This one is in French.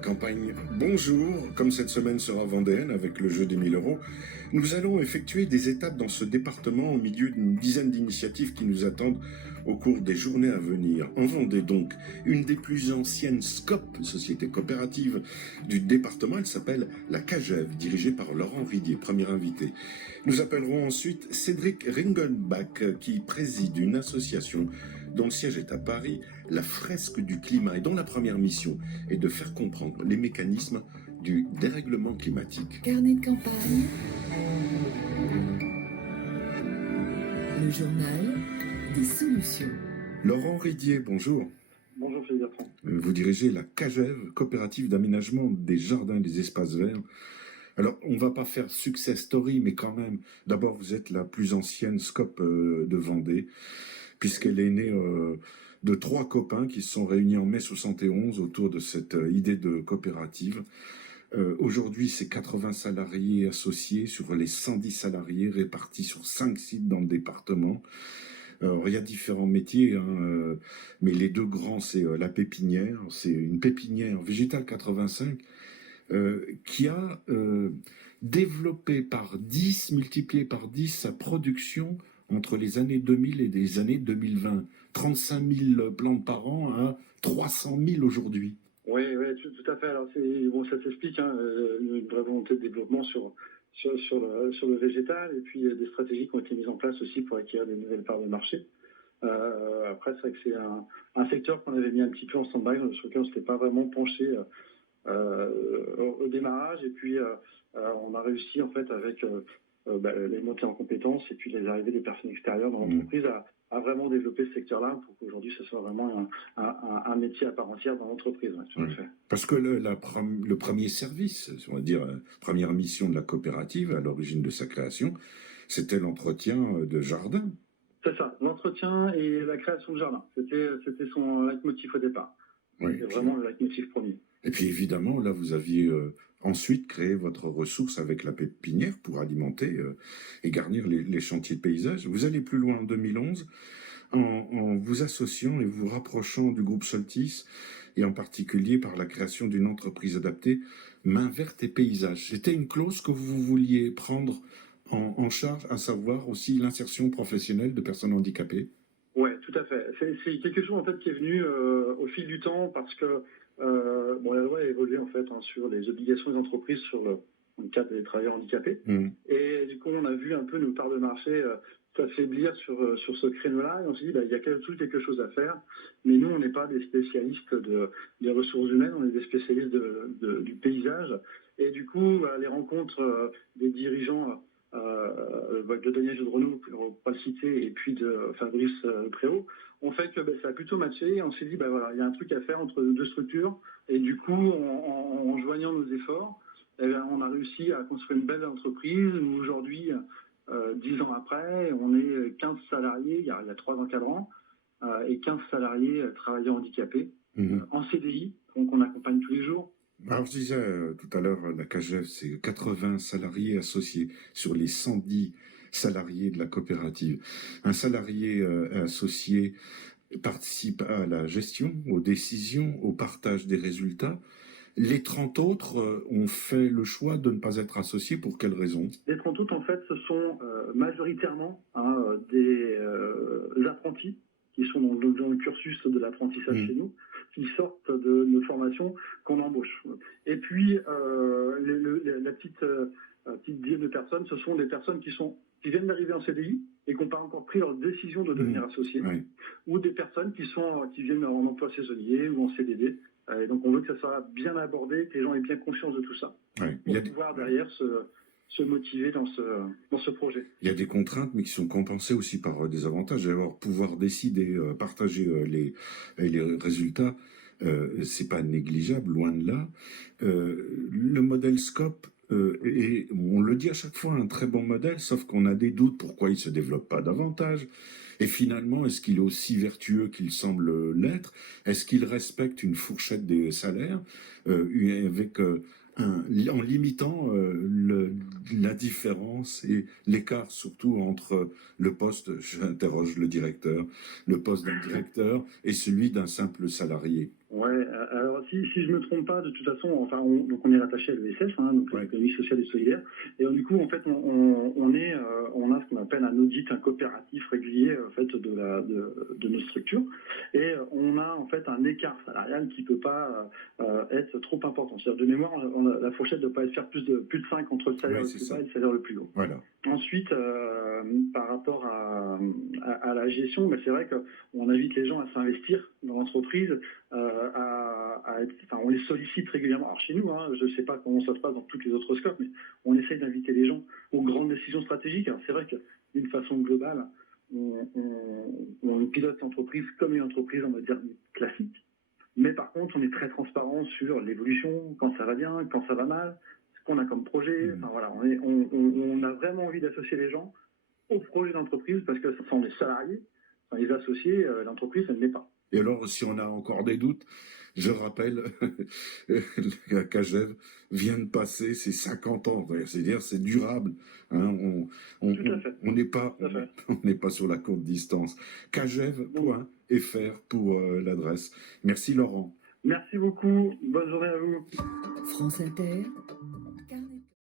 campagne. Bonjour, comme cette semaine sera vendéenne avec le jeu des 1000 euros, nous allons effectuer des étapes dans ce département au milieu d'une dizaine d'initiatives qui nous attendent au cours des journées à venir. En Vendée donc, une des plus anciennes SCOP, société coopérative du département, elle s'appelle la CAGEV, dirigée par Laurent Ridier, premier invité. Nous appellerons ensuite Cédric Ringelbach, qui préside une association dont le siège est à Paris, la Fresque du climat, et dont la première mission est de faire comprendre les mécanismes du dérèglement climatique. Carnet de campagne, le journal des solutions. Laurent Ridier, bonjour. Bonjour Philippe Bertrand. Vous dirigez la CAGEV, coopérative d'aménagement des jardins et des espaces verts. Alors, on va pas faire success story, mais quand même, d'abord, vous êtes la plus ancienne SCOP de Vendée, puisqu'elle est née de 3 copains qui se sont réunis en mai 71 autour de cette idée de coopérative. Aujourd'hui, c'est 80 salariés associés sur les 110 salariés répartis sur 5 sites dans le département. Alors, il y a différents métiers, mais les deux grands, c'est la pépinière. C'est une pépinière végétale 85 qui a développé par 10, multiplié par 10 sa production entre les années 2000 et les années 2020. 35 000 plantes par an à 300 000 aujourd'hui. Oui, tout à fait. Alors, ça s'explique, une vraie volonté de développement sur le végétal, et puis des stratégies qui ont été mises en place aussi pour acquérir des nouvelles parts de marché. Après, c'est vrai que c'est un secteur qu'on avait mis un petit peu en stand-by, sur lequel on ne s'était pas vraiment penché au démarrage, et puis on a réussi en fait avec les montées en compétences et puis les arrivées des personnes extérieures dans l'entreprise à vraiment développer ce secteur-là pour qu'aujourd'hui ce soit vraiment un métier à part entière dans l'entreprise. Parce que le premier service, on va dire première mission de la coopérative à l'origine de sa création, c'était l'entretien de jardin. C'est ça, l'entretien et la création de jardin. C'était son leitmotiv au départ. Oui, c'est vraiment le leitmotiv premier. Et puis évidemment, là, vous aviez ensuite créé votre ressource avec la pépinière pour alimenter et garnir les chantiers de paysage. Vous allez plus loin en 2011 en vous associant et vous rapprochant du groupe Soltis, et en particulier par la création d'une entreprise adaptée, Main Verte et Paysage. C'était une clause que vous vouliez prendre en charge, à savoir aussi l'insertion professionnelle de personnes handicapées. Ouais, tout à fait. C'est quelque chose en fait qui est venu au fil du temps parce que la loi a évolué en fait sur les obligations des entreprises sur le cadre des travailleurs handicapés. Et du coup, on a vu un peu nos parts de marché s'affaiblir sur ce créneau-là, et on s'est dit il y a quelque chose à faire. Mais nous, on n'est pas des spécialistes des ressources humaines, on est des spécialistes du paysage. Et du coup, les rencontres des dirigeants de Daniel Gedrenou, pour ne pas le citer, et puis de Fabrice Préau, ont fait que ça a plutôt matché, et on s'est dit il y a un truc à faire entre deux structures, et du coup en joignant nos efforts, on a réussi à construire une belle entreprise où aujourd'hui, 10 ans après, on est 15 salariés, il y a 3 encadrants, et 15 salariés travailleurs handicapés en CDI, donc on accompagne tous les jours. Alors je disais tout à l'heure, la CAGEV, c'est 80 salariés associés sur les 110 salariés de la coopérative. Un salarié associé participe à la gestion, aux décisions, au partage des résultats. Les 30 autres ont fait le choix de ne pas être associés. Pour quelles raisons? Les 30 autres, en fait, ce sont majoritairement des apprentis qui sont dans le cursus de l'apprentissage chez nous, qui sortent de nos formations qu'on embauche. Et puis, la petite dizaine de personnes, ce sont des personnes qui viennent d'arriver en CDI et qui n'ont pas encore pris leur décision de devenir associés, ou des personnes qui viennent en emploi saisonnier ou en CDD. Et donc, on veut que ça soit bien abordé, que les gens aient bien conscience de tout ça. Pour pouvoir derrière se motiver dans ce projet. Il y a des contraintes, mais qui sont compensées aussi par des avantages. D'abord, pouvoir décider, partager les résultats, c'est pas négligeable, loin de là. Le modèle SCOP, et on le dit à chaque fois, un très bon modèle, sauf qu'on a des doutes pourquoi il se développe pas davantage. Et finalement, est-ce qu'il est aussi vertueux qu'il semble l'être? Est-ce qu'il respecte une fourchette des salaires avec en limitant la différence et l'écart surtout entre le poste, j'interroge le directeur, le poste d'un directeur et celui d'un simple salarié? Ouais, alors si je me trompe pas, de toute façon, enfin, donc on est rattaché à l'ESS, hein, donc l'économie sociale et solidaire, et du coup, en fait, on a ce qu'on appelle un audit, un coopératif régulier, en fait, de nos structures, et on a en fait un écart salarial qui peut pas être trop important. C'est-à-dire, de mémoire, la fourchette ne doit pas faire plus de 5 entre le salaire le plus bas et le salaire le plus haut. Voilà. Ensuite, par rapport à la gestion, mais c'est vrai qu'on invite les gens à s'investir dans l'entreprise, on les sollicite régulièrement. Alors chez nous, je ne sais pas comment ça se passe dans toutes les autres scopes, mais on essaye d'inviter les gens aux grandes décisions stratégiques. Alors c'est vrai que d'une façon globale, on pilote l'entreprise comme une entreprise, on va dire, classique. Mais par contre, on est très transparent sur l'évolution, quand ça va bien, quand ça va mal, ce qu'on a comme projet. Enfin, voilà, on a vraiment envie d'associer les gens au projet d'entreprise parce que ce sont des salariés. Enfin, les associés, l'entreprise, elle ne l'est pas. Et alors, si on a encore des doutes, je rappelle, Cagev vient de passer ses 50 ans. C'est-à-dire, c'est durable. Hein, on n'est pas sur la courte distance. Cagev.fr pour l'adresse. Merci Laurent. Merci beaucoup. Bonne journée à vous. France Inter.